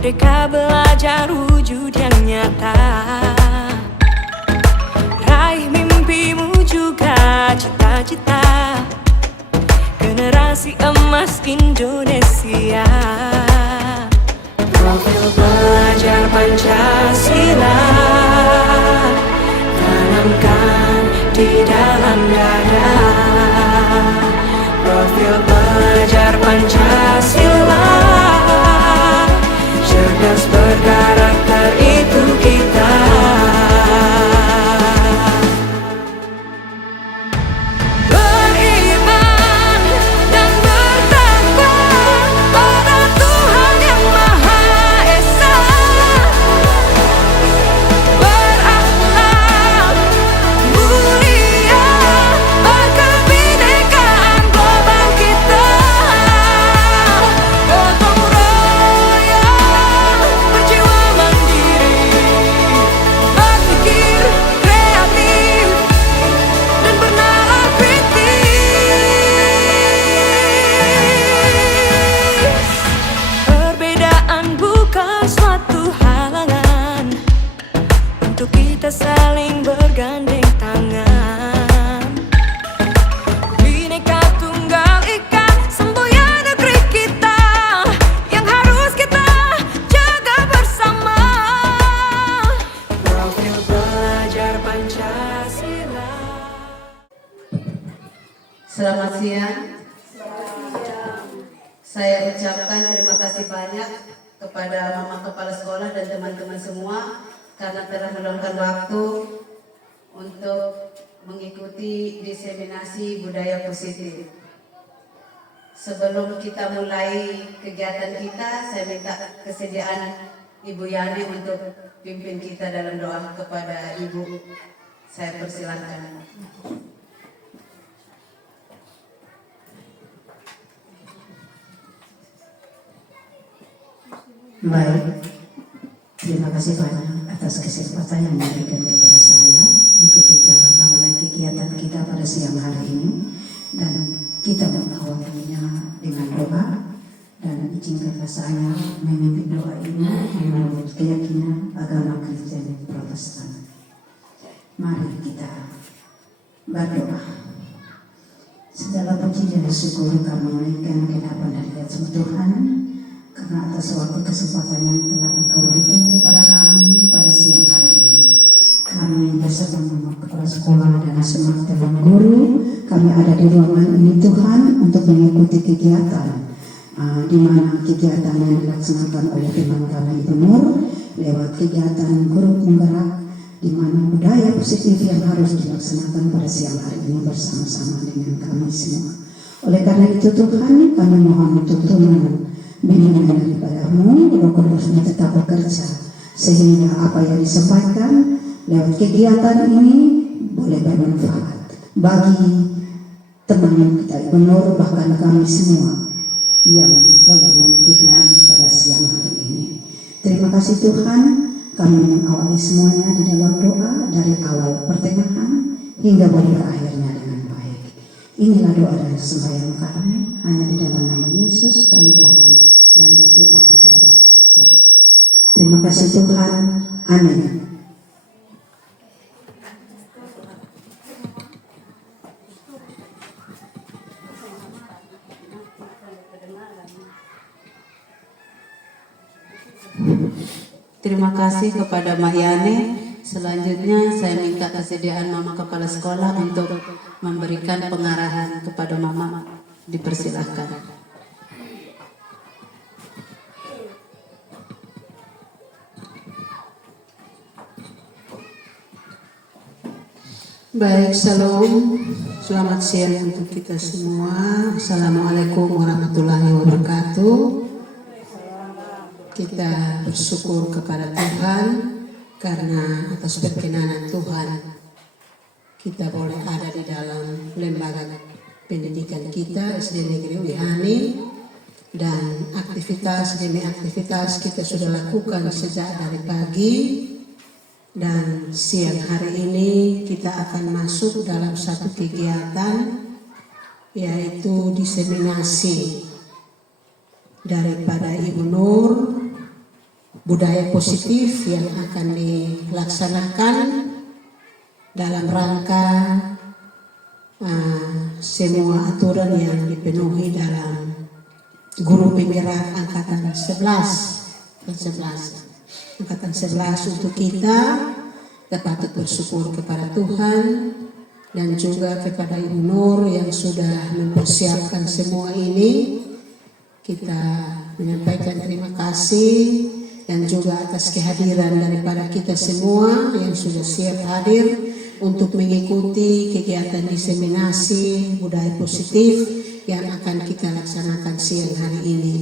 Merdeka belajar wujud yang nyata. Raih mimpimu juga cita-cita. Generasi emas Indonesia. Profil belajar Pancasila tanamkan di dalam dada. Profil belajar Pancasila, cerdas berkarakter itu kita. Beriman dan bertakwa pada Tuhan yang Maha Esa. Berakhlak mulia, berkebinekaan global kita. Gotong royong, berjiwa mandiri, berpikir kreatif dan bernalar kritis. Perbedaan bukan suatu halangan untuk kita saling bergandeng tangan. Bhinneka Tunggal Ika, semboyan negeri kita yang harus kita jaga bersama. Profil belajar Pancasila. Selamat siang. Saya ucapkan terima kasih banyak kepada Mama Kepala Sekolah dan teman-teman semua karena telah meluangkan waktu untuk mengikuti diseminasi budaya positif. Sebelum kita mulai kegiatan kita, saya minta kesediaan Ibu Yani untuk pimpin kita dalam doa kepada Ibu. Saya persilakan. Baik, terima kasih banyak atas kesempatan yang diberikan kepada saya untuk kita memulai kegiatan kita pada siang hari ini, dan kita mengawalinya dengan doa, dan izinkanlah saya memimpin doa ini menurut keyakinan agama Kristen Protestan. Mari kita berdoa. Segala puji dan syukur kami naikkan ke hadapan hadirat Tuhan, karena atas waktu kesempatan yang telah Engkau berikan kepada kami pada siang hari ini. Kami bersama Mama Kepala Sekolah dan semua teman guru, kami ada di ruangan ini Tuhan untuk mengikuti kegiatan di mana kegiatan yang dilaksanakan oleh teman kami Ibu Nur lewat kegiatan guru penggerak, di mana budaya positif yang harus dilaksanakan pada siang hari ini bersama-sama dengan kami semua. Oleh karena itu Tuhan, kami mohon tuntunan bimbingan daripada-Mu, Roh Kudus-Mu tetap bekerja sehingga apa yang disampaikan lewat kegiatan ini boleh bermanfaat bagi teman kita Ibu Nur, bahkan kami semua yang boleh mengikuti pada siang hari ini. Terima kasih Tuhan, kami mengawali semuanya di dalam doa dari awal pertengahan hingga berakhirnya dengan baik. Inilah doa dan sembahyang kami, hanya di dalam nama Yesus kami datang dan berdoa kepada Bapa di surga. Terima kasih Tuhan. Amin. Terima kasih kepada Mahyane. Selanjutnya saya minta kesediaan Mama Kepala Sekolah untuk memberikan pengarahan kepada Mama. Dipersilakan. Baik, shalom. Selamat siang untuk kita semua. Assalamualaikum warahmatullahi wabarakatuh. Kita bersyukur kepada Tuhan karena atas perkenanan Tuhan kita boleh ada di dalam lembaga pendidikan kita SD Negeri Wihani, dan aktivitas demi aktivitas kita sudah lakukan sejak dari pagi. Dan siang hari ini kita akan masuk dalam satu kegiatan, yaitu diseminasi daripada Ibu Nur budaya positif yang akan dilaksanakan dalam rangka semua aturan yang dipenuhi dalam guru penggerak angkatan 11 untuk kita dapat bersyukur kepada Tuhan dan juga kepada Ibu Nur yang sudah mempersiapkan semua ini. Kita menyampaikan terima kasih dan juga atas kehadiran daripada kita semua yang sudah siap hadir untuk mengikuti kegiatan diseminasi budaya positif yang akan kita laksanakan siang hari ini.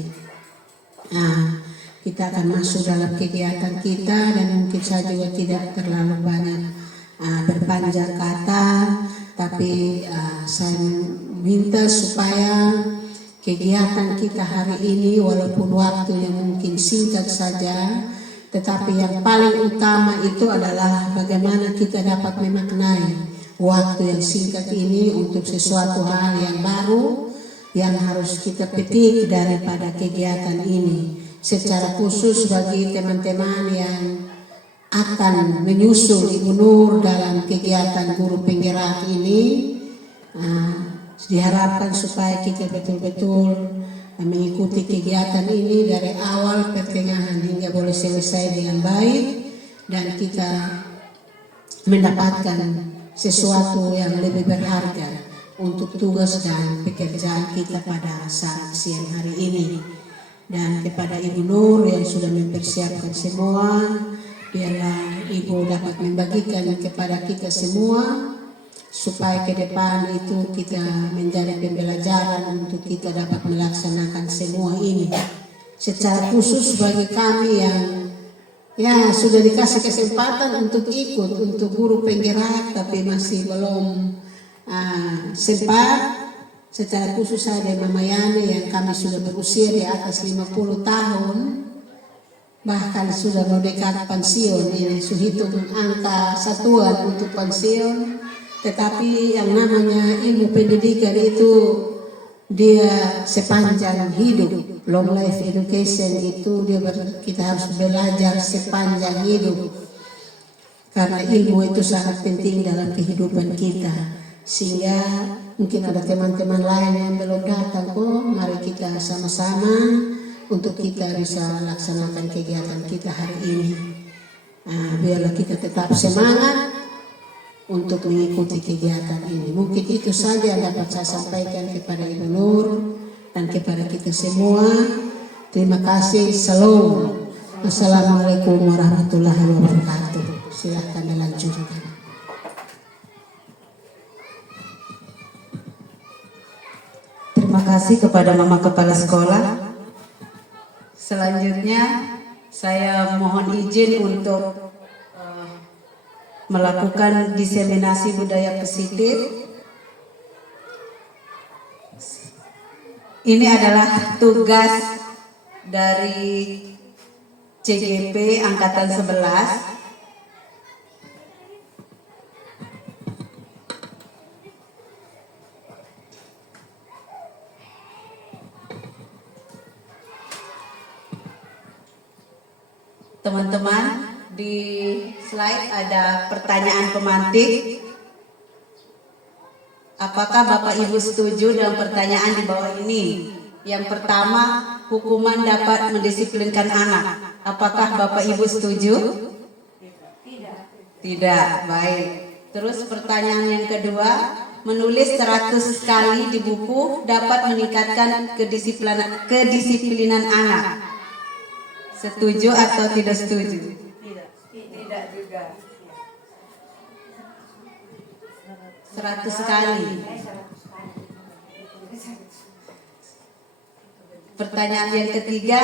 Nah, kita akan masuk dalam kegiatan kita dan mungkin saya juga tidak terlalu banyak berpanjang kata, tapi saya minta supaya kegiatan kita hari ini walaupun waktunya mungkin singkat saja, tetapi yang paling utama itu adalah bagaimana kita dapat memaknai waktu yang singkat ini untuk sesuatu hal yang baru yang harus kita petik daripada kegiatan ini. Secara khusus bagi teman-teman yang akan menyusul Ibu Nur dalam kegiatan guru penggerak ini, diharapkan supaya kita betul-betul mengikuti kegiatan ini dari awal pertengahan hingga boleh selesai dengan baik dan kita mendapatkan sesuatu yang lebih berharga untuk tugas dan pekerjaan kita pada saat siang hari ini. Dan kepada Ibu Nur yang sudah mempersiapkan semua, biarlah Ibu dapat membagikan kepada kita semua supaya ke depan itu kita menjadi pembelajaran untuk kita dapat melaksanakan semua ini. Secara khusus bagi kami yang sudah dikasih kesempatan untuk ikut untuk guru penggerak tapi masih belum sempat. Secara khusus ada Mama Yani yang kami sudah berusia di atas 50 tahun, bahkan sudah mendekat pensiun, ini sudah hitung angka satuan untuk pensiun. Tetapi yang namanya ilmu pendidikan itu dia sepanjang hidup, long life education itu kita harus belajar sepanjang hidup, karena ilmu itu sangat penting dalam kehidupan kita. Sehingga mungkin ada teman-teman lain yang belum datang, mari kita sama-sama untuk kita bisa laksanakan kegiatan kita hari ini. Biarlah kita tetap semangat untuk mengikuti kegiatan ini. Mungkin itu saja yang dapat saya sampaikan kepada Ibu Nur dan kepada kita semua. Terima kasih. Salam. Assalamualaikum warahmatullahi wabarakatuh. Silahkan dilanjutkan. Terima kasih kepada Mama Kepala Sekolah. Selanjutnya saya mohon izin untuk melakukan diseminasi budaya positif. Ini adalah tugas dari CGP Angkatan 11. Teman-teman, di slide ada pertanyaan pemantik. Apakah Bapak Ibu setuju dengan pertanyaan di bawah ini? Yang pertama, hukuman dapat mendisiplinkan anak. Apakah Bapak Ibu setuju? Tidak. Baik. Terus pertanyaan yang kedua, menulis 100 kali di buku dapat meningkatkan kedisiplinan anak. Setuju atau tidak setuju? Tidak juga. 100 kali. Pertanyaan yang ketiga,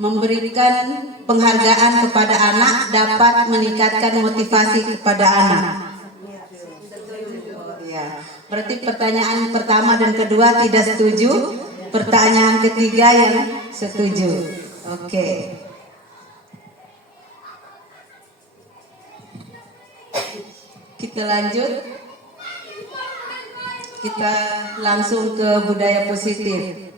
memberikan penghargaan kepada anak dapat meningkatkan motivasi kepada anak. Ya. Berarti pertanyaan pertama dan kedua tidak setuju. Pertanyaan ketiga yang setuju. Oke. Kita lanjut. Kita langsung ke budaya positif.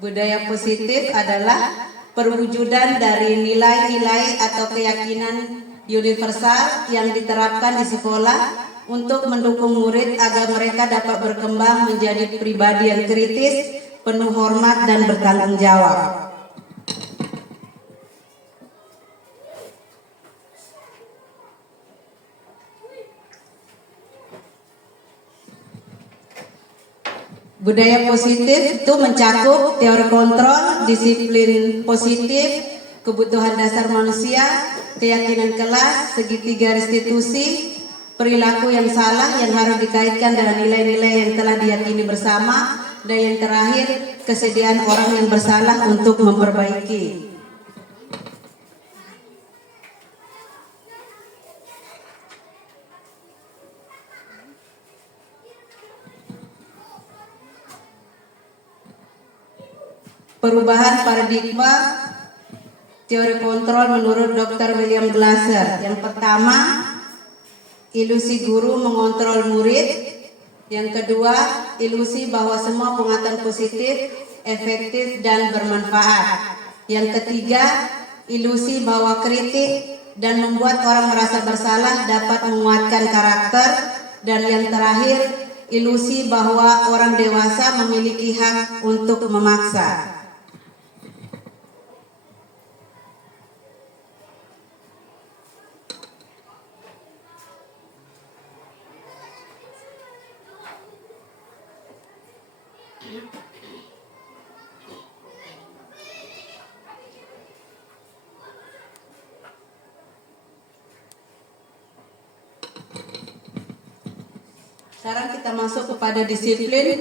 Budaya positif adalah perwujudan dari nilai-nilai atau keyakinan universal yang diterapkan di sekolah untuk mendukung murid agar mereka dapat berkembang menjadi pribadi yang kritis, penuh hormat dan bertanggung jawab. Budaya positif itu mencakup teori kontrol, disiplin positif, kebutuhan dasar manusia, keyakinan kelas, segitiga restitusi, perilaku yang salah yang harus dikaitkan dengan nilai-nilai yang telah diyakini bersama, dan yang terakhir, kesediaan orang yang bersalah untuk memperbaiki. Perubahan paradigma teori kontrol menurut Dr. William Glasser. Yang pertama, ilusi guru mengontrol murid. Yang kedua, ilusi bahwa semua pengetahuan positif, efektif dan bermanfaat. Yang ketiga, ilusi bahwa kritik dan membuat orang merasa bersalah dapat menguatkan karakter. Dan yang terakhir, ilusi bahwa orang dewasa memiliki hak untuk memaksa. Sekarang kita masuk kepada disiplin.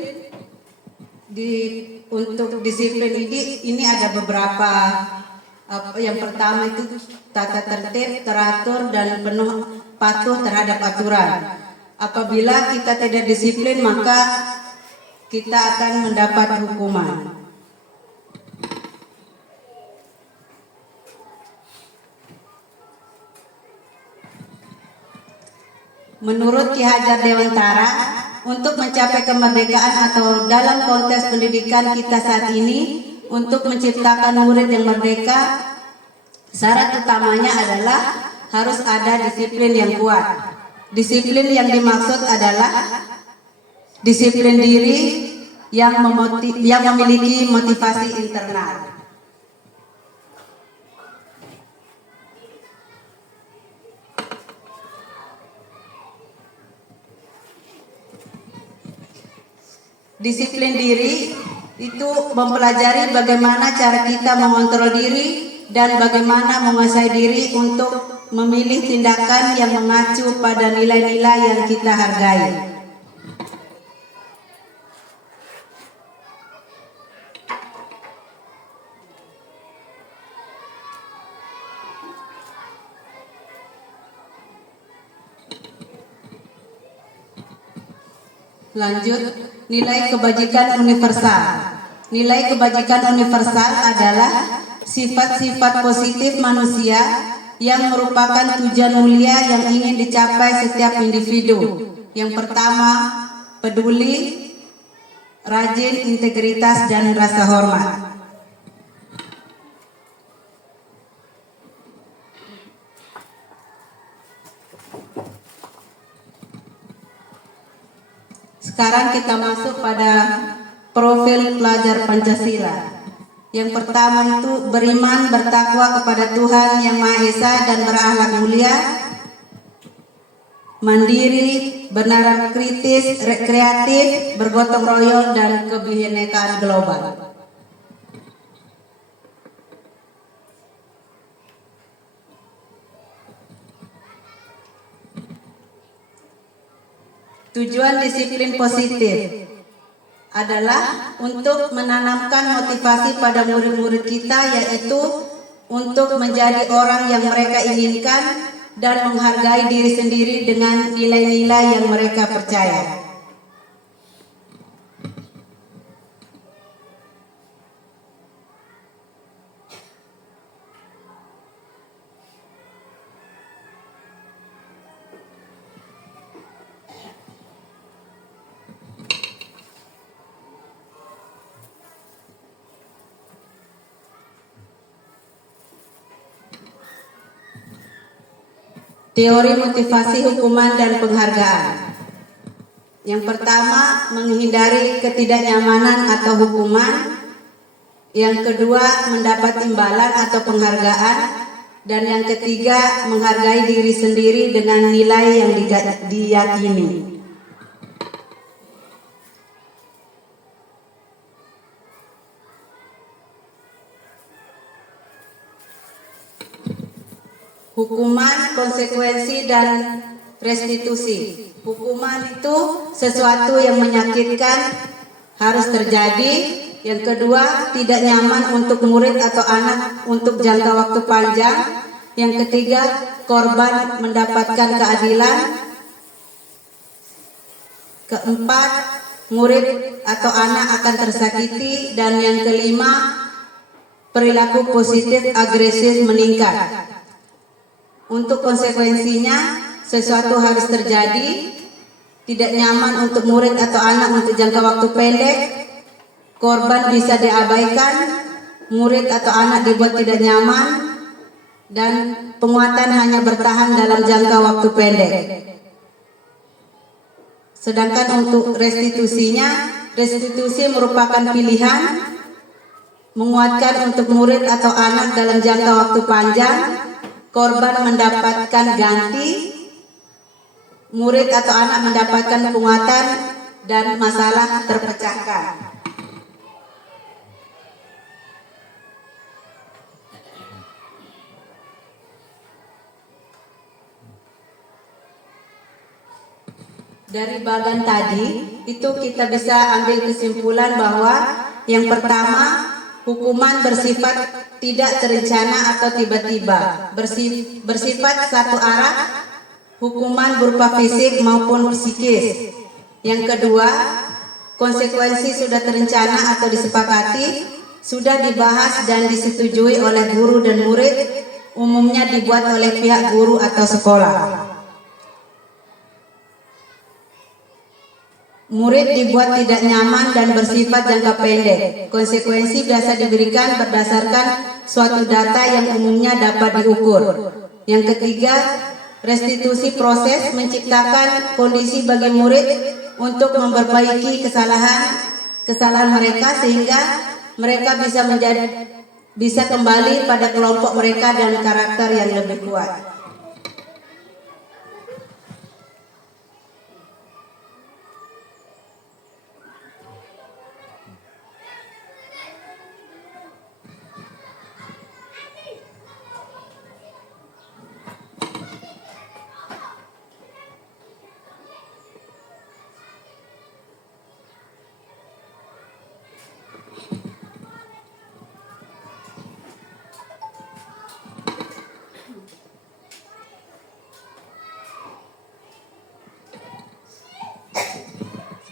Untuk disiplin ini ada beberapa. Yang pertama itu tata tertib, teratur dan penuh patuh terhadap aturan. Apabila kita tidak disiplin maka kita akan mendapat hukuman. Menurut Ki Hajar Dewantara, untuk mencapai kemerdekaan atau dalam konteks pendidikan kita saat ini, untuk menciptakan murid yang merdeka, syarat utamanya adalah harus ada disiplin yang kuat. Disiplin yang dimaksud adalah disiplin diri yang memiliki motivasi internal. Disiplin diri itu mempelajari bagaimana cara kita mengontrol diri dan bagaimana menguasai diri untuk memilih tindakan yang mengacu pada nilai-nilai yang kita hargai. Lanjut, nilai kebajikan universal. Nilai kebajikan universal adalah sifat-sifat positif manusia yang merupakan tujuan mulia yang ingin dicapai setiap individu. Yang pertama, peduli, rajin, integritas, dan rasa hormat. Sekarang kita masuk pada profil pelajar Pancasila. Yang pertama itu beriman, bertakwa kepada Tuhan Yang Maha Esa dan berakhlak mulia, mandiri, benar kritis, kreatif, bergotong royong dan kebinekaan global. Tujuan disiplin positif adalah untuk menanamkan motivasi pada murid-murid kita, yaitu untuk menjadi orang yang mereka inginkan dan menghargai diri sendiri dengan nilai-nilai yang mereka percaya. Teori motivasi hukuman dan penghargaan. Yang pertama, menghindari ketidaknyamanan atau hukuman. Yang kedua, mendapat imbalan atau penghargaan. Dan yang ketiga, menghargai diri sendiri dengan nilai yang diyakini. Hukuman, konsekuensi, dan restitusi. Hukuman itu sesuatu yang menyakitkan harus terjadi. Yang kedua, tidak nyaman untuk murid atau anak untuk jangka waktu panjang. Yang ketiga, korban mendapatkan keadilan. Keempat, murid atau anak akan tersakiti. Dan yang kelima, perilaku positif agresif meningkat. Untuk konsekuensinya, sesuatu harus terjadi, tidak nyaman untuk murid atau anak untuk jangka waktu pendek, korban bisa diabaikan, murid atau anak dibuat tidak nyaman, dan penguatan hanya bertahan dalam jangka waktu pendek. Sedangkan untuk restitusinya, restitusi merupakan pilihan, menguatkan untuk murid atau anak dalam jangka waktu panjang. Korban mendapatkan ganti, murid atau anak mendapatkan penguatan, dan masalah terpecahkan. Dari bagan tadi, itu kita bisa ambil kesimpulan bahwa yang pertama, hukuman bersifat tidak terencana atau tiba-tiba, bersifat satu arah, hukuman berupa fisik maupun psikis. Yang kedua, konsekuensi sudah terencana atau disepakati, sudah dibahas dan disetujui oleh guru dan murid, umumnya dibuat oleh pihak guru atau sekolah. Murid dibuat tidak nyaman dan bersifat jangka pendek. Konsekuensi biasa diberikan berdasarkan suatu data yang umumnya dapat diukur. Yang ketiga, restitusi proses menciptakan kondisi bagi murid untuk memperbaiki kesalahan mereka sehingga mereka bisa kembali pada kelompok mereka dan karakter yang lebih kuat.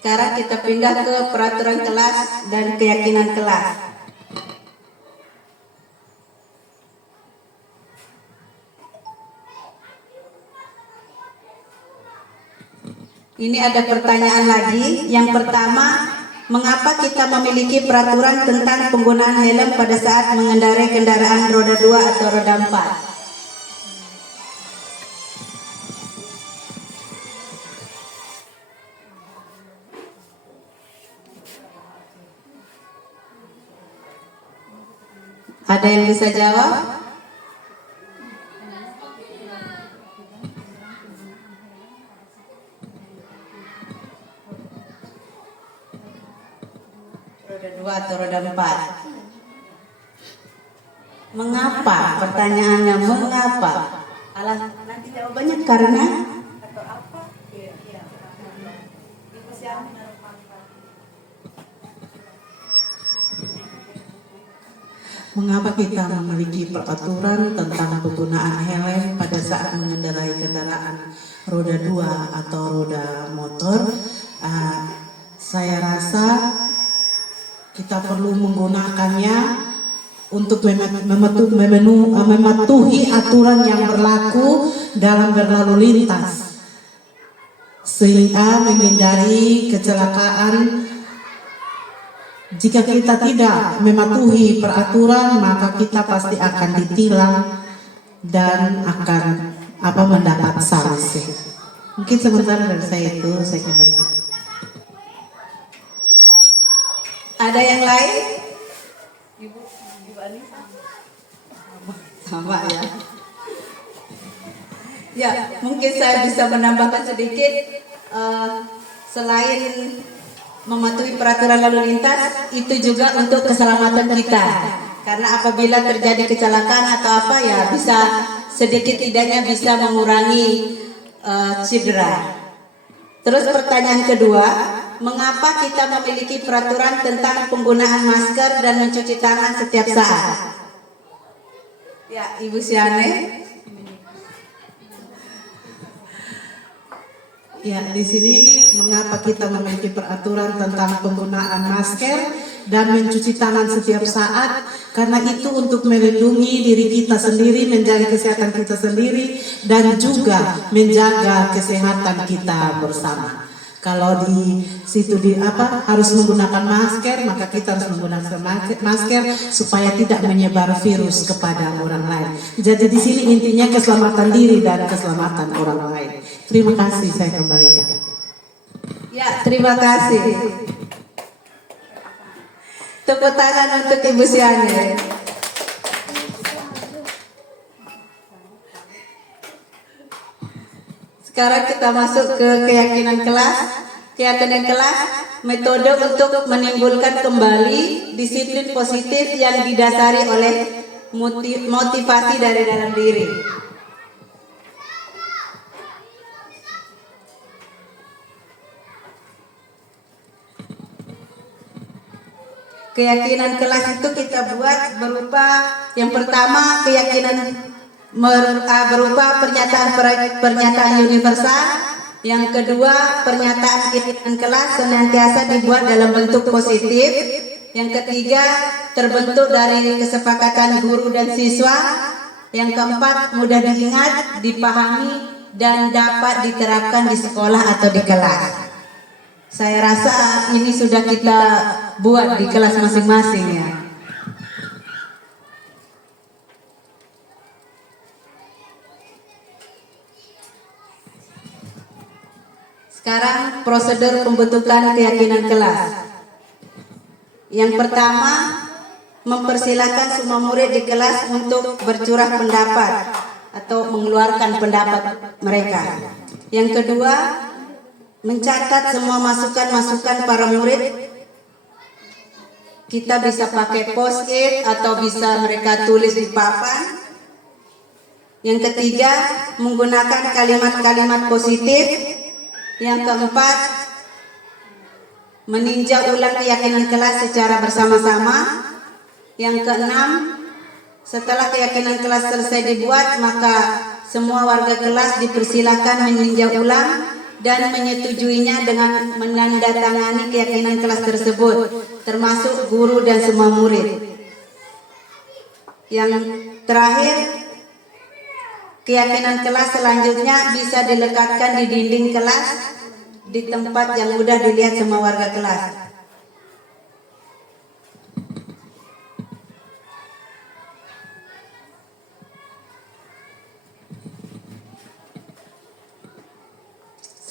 Sekarang kita pindah ke peraturan kelas dan keyakinan kelas. Ini ada pertanyaan lagi. Yang pertama, mengapa kita memiliki peraturan tentang penggunaan helm pada saat mengendarai kendaraan roda 2 atau roda 4? Ada yang bisa jawab? Roda 2 atau roda 4. Mengapa? Pertanyaannya mengapa? Nanti jawabannya karena atau apa? Mengapa kita memiliki peraturan tentang penggunaan helm pada saat mengendarai kendaraan roda 2 atau roda motor? Saya rasa kita perlu menggunakannya untuk mematuhi aturan yang berlaku dalam berlalu lintas, sehingga menghindari kecelakaan. Jika kita tidak mematuhi peraturan, maka kita pasti akan ditilang dan akan mendapat sanksi. Mungkin sementara dari saya itu saya kembalikan. Ada yang lain? Ibu Anissa? Sama ya. Ya, mungkin saya bisa menambahkan sedikit. Selain mematuhi peraturan lalu lintas, itu juga untuk keselamatan kita. Karena apabila terjadi kecelakaan atau apa ya, bisa sedikit tidaknya bisa mengurangi cedera. Terus pertanyaan kedua, mengapa kita memiliki peraturan tentang penggunaan masker dan mencuci tangan setiap saat? Ya, Ibu Siane. Ya, di sini mengapa kita memiliki peraturan tentang penggunaan masker dan mencuci tangan setiap saat? Karena itu untuk melindungi diri kita sendiri, menjaga kesehatan kita sendiri, dan juga menjaga kesehatan kita bersama. Kalau di situ harus menggunakan masker, maka kita harus menggunakan masker supaya tidak menyebar virus kepada orang lain. Jadi di sini intinya keselamatan diri dan keselamatan orang lain. Terima kasih, saya kembalikan. Ya, terima kasih. Tepuk tangan untuk Ibu Siane. Sekarang kita masuk ke keyakinan kelas. Keyakinan kelas, metode untuk menimbulkan kembali disiplin positif yang didasari oleh motivasi dari dalam diri. Keyakinan kelas itu kita buat berupa yang pertama keyakinan berupa pernyataan universal, yang kedua pernyataan keyakinan kelas senantiasa dibuat dalam bentuk positif, yang ketiga terbentuk dari kesepakatan guru dan siswa, yang keempat mudah diingat, dipahami dan dapat diterapkan di sekolah atau di kelas. Saya rasa ini sudah kita buat di kelas masing-masing ya. Sekarang prosedur pembentukan keyakinan kelas. Yang pertama, mempersilahkan semua murid di kelas untuk bercurah pendapat atau mengeluarkan pendapat mereka. Yang kedua, mencatat semua masukan-masukan para murid. Kita bisa pakai post-it atau bisa mereka tulis di papan. Yang ketiga, menggunakan kalimat-kalimat positif. Yang keempat, meninjau ulang keyakinan kelas secara bersama-sama. Yang keenam, setelah keyakinan kelas selesai dibuat, maka semua warga kelas dipersilakan meninjau ulang dan menyetujuinya dengan menandatangani keyakinan kelas tersebut, termasuk guru dan semua murid. Yang terakhir, keyakinan kelas selanjutnya bisa dilekatkan di dinding kelas di tempat yang mudah dilihat semua warga kelas.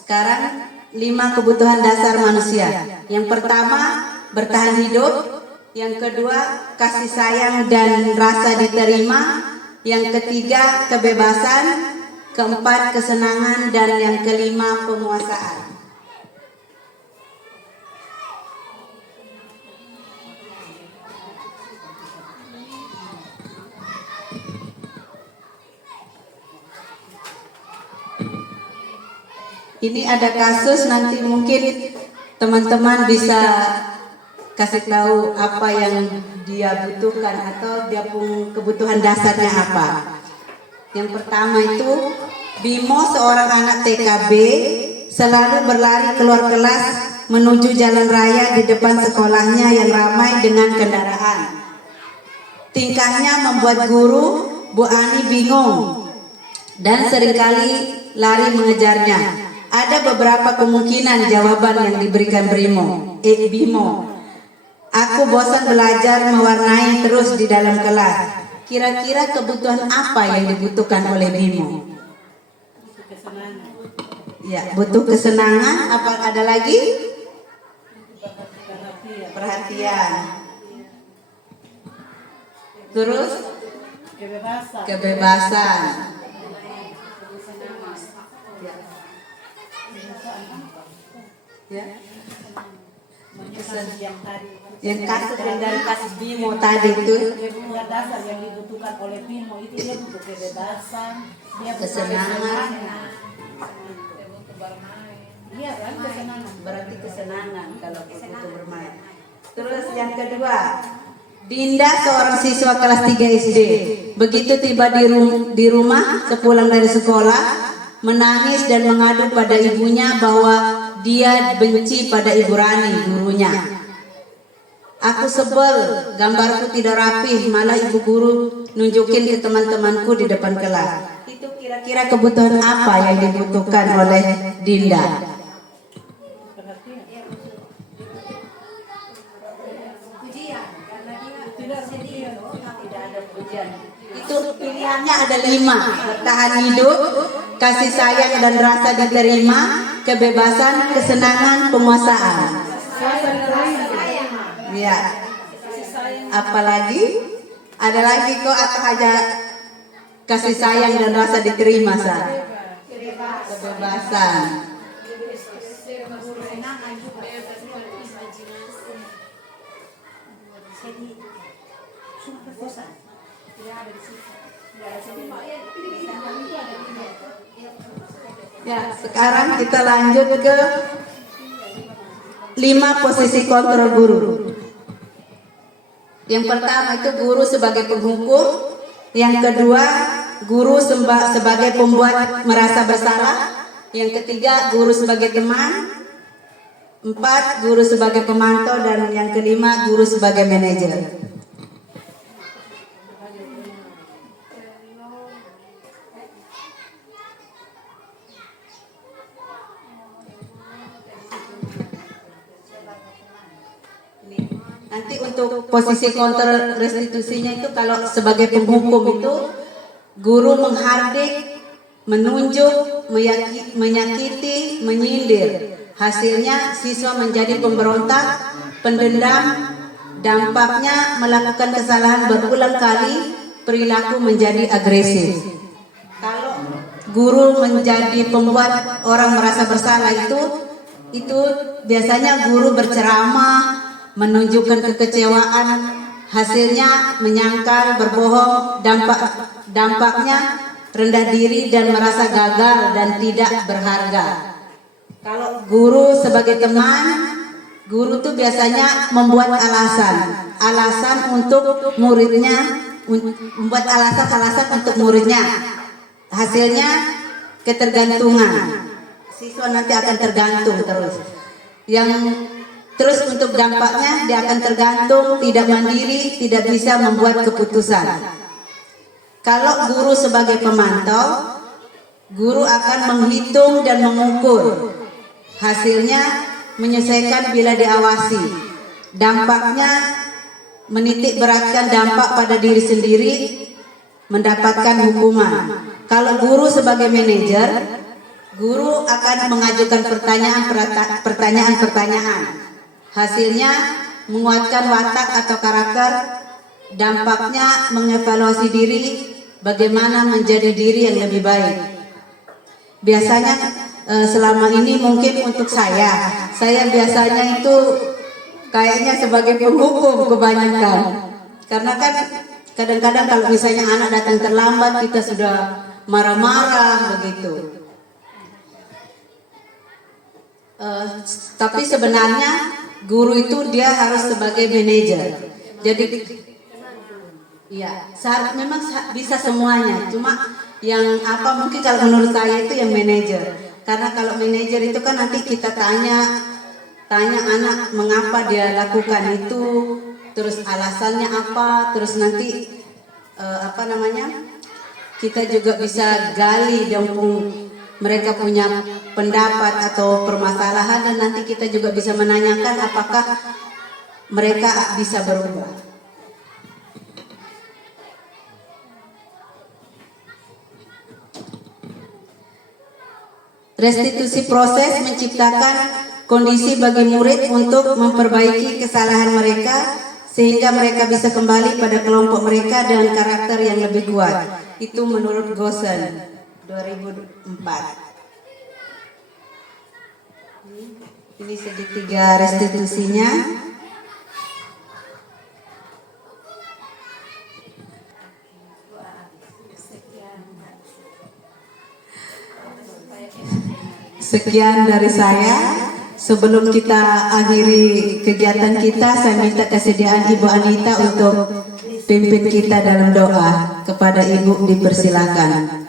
Sekarang 5 kebutuhan dasar manusia. Yang pertama, bertahan hidup. Yang kedua, kasih sayang dan rasa diterima. Yang ketiga, kebebasan. Keempat, kesenangan. Dan yang kelima, penguasaan. Ini ada kasus, nanti mungkin teman-teman bisa kasih tahu apa yang dia butuhkan atau dia punya kebutuhan dasarnya apa. Yang pertama itu, Bimo seorang anak TKB selalu berlari keluar kelas menuju jalan raya di depan sekolahnya yang ramai dengan kendaraan. Tingkahnya membuat guru Bu Ani bingung dan seringkali lari mengejarnya. Ada beberapa kemungkinan jawaban yang diberikan Bimo. Aku bosan belajar mewarnai terus di dalam kelas. Kira-kira kebutuhan apa yang dibutuhkan oleh Bimo? Ya, butuh kesenangan. Apa ada lagi? Perhatian. Terus kebebasan. Ya. Yang kasus yang dari kasus Bimo tadi itu Kebutuhan dasar yang dibutuhkan oleh Bimo itu dia butuh kebebasan, dia butuh kesenangan. Iya kan kesenangan. Berarti kesenangan kalau butuh bermain. Terus yang kedua, Dinda seorang siswa kelas 3 SD. Begitu tiba di rumah sepulang dari sekolah, menangis dan mengadu pada ibunya bahwa dia benci pada Ibu Rani, gurunya. Aku sebel, gambarku tidak rapih, malah ibu guru nunjukin ke teman-temanku di depan kelas. Itu kira-kira kebutuhan apa yang dibutuhkan oleh Dinda? Itu pilihannya ada 5: bertahan hidup, kasih sayang dan rasa diterima, kebebasan, kesenangan, penguasaan. Ya. Apalagi? Ada lagi kok atau hanya kasih sayang dan rasa diterima saja? Kebebasan. Ya, sekarang kita lanjut ke 5 posisi kontrol guru. Yang pertama itu guru sebagai penghukum. Yang kedua, guru sebagai pembuat merasa bersalah. Yang ketiga, guru sebagai teman. 4, guru sebagai pemantau. Dan yang kelima, guru sebagai manajer. Nanti untuk posisi kontrol restitusinya itu kalau sebagai penghukum itu guru menghardik, menunjuk, menyakiti, menyindir. Hasilnya siswa menjadi pemberontak, pendendam. Dampaknya melakukan kesalahan berulang kali, perilaku menjadi agresif. Kalau guru menjadi pembuat orang merasa bersalah itu biasanya guru berceramah, menunjukkan kekecewaan, hasilnya menyangkal, berbohong, dampaknya rendah diri dan merasa gagal dan tidak berharga. Kalau guru sebagai teman, guru tuh biasanya membuat alasan untuk muridnya, membuat alasan untuk muridnya. Hasilnya ketergantungan. Siswa nanti akan tergantung terus. Terus untuk dampaknya dia akan tergantung, tidak mandiri, tidak bisa membuat keputusan. Kalau guru sebagai pemantau, guru akan menghitung dan mengukur. Hasilnya menyesuaikan bila diawasi. Dampaknya menitik beratkan dampak pada diri sendiri, mendapatkan hukuman. Kalau guru sebagai manajer, guru akan mengajukan pertanyaan. Hasilnya menguatkan watak atau karakter. Dampaknya mengevaluasi diri, bagaimana menjadi diri yang lebih baik. Biasanya selama ini mungkin untuk saya biasanya itu kayaknya sebagai penghukum kebanyakan. Karena kan kadang-kadang kalau misalnya anak datang terlambat kita sudah marah-marah begitu. Tapi sebenarnya guru itu dia harus sebagai manajer. Jadi ya, memang bisa semuanya. Cuma yang mungkin kalau menurut saya itu yang manajer. Karena kalau manajer itu kan nanti kita tanya anak mengapa dia lakukan itu, terus alasannya apa, terus nanti kita juga bisa gali dan mereka punya pendapat atau permasalahan, dan nanti kita juga bisa menanyakan apakah mereka bisa berubah. Restitusi proses menciptakan kondisi bagi murid untuk memperbaiki kesalahan mereka sehingga mereka bisa kembali pada kelompok mereka dengan karakter yang lebih kuat. Itu menurut Gosen 2004. Ini segitiga restitusinya. Sekian dari saya. Sebelum kita akhiri kegiatan kita, saya minta kesediaan Ibu Anita untuk pimpin kita dalam doa. Kepada Ibu dipersilakan.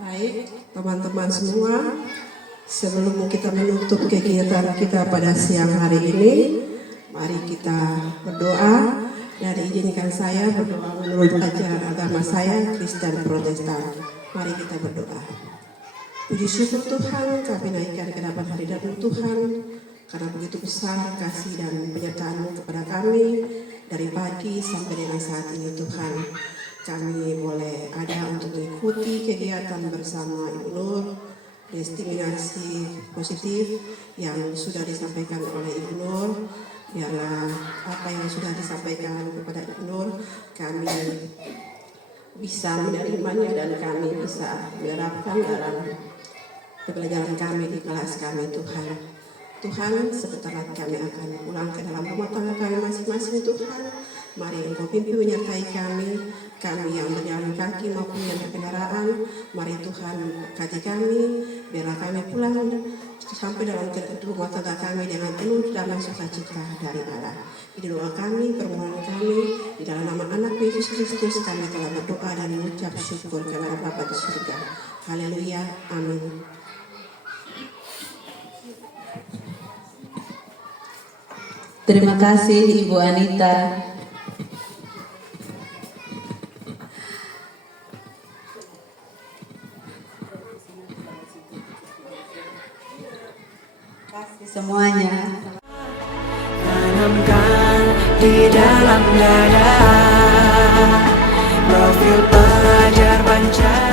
Baik, teman-teman semua, sebelum kita menutup kegiatan kita pada siang hari ini, mari kita berdoa. Dan izinkan saya berdoa menurut ajaran agama saya, Kristen Protestan. Mari kita berdoa. Puji syukur Tuhan, kami naikkan ke hadapan hadirat Tuhan, karena begitu besar kasih dan penyertaan-Mu kepada kami dari pagi sampai dengan saat ini Tuhan. Kami boleh ada untuk mengikuti kegiatan bersama Ibu Nur, destinasi positif yang sudah disampaikan oleh Ibu Nur. Biarlah apa yang sudah disampaikan kepada Ibu Nur, kami bisa menerimanya dan kami bisa menerapkan dalam pembelajaran kami di kelas kami Tuhan. Tuhan, sebentar lagi kami akan pulang ke dalam rumah tangga kami masing-masing Tuhan. Mari Engkau pimpin menyertai kami yang berjalan kaki maupun yang berkendaraan. Mari Tuhan kaji kami, biarlah kami pulang sampai dalam rumah tangga kami dengan penuh damai sukacita dari Allah. Di doa kami, permohonan kami, di dalam nama anak Yesus Kristus kami telah berdoa dan mengucap syukur kepada Bapa di surga. Haleluya, amin. Terima kasih Ibu Anita. Kasih semuanya. Tanamkan di dalam dada profil pelajar Pancasila.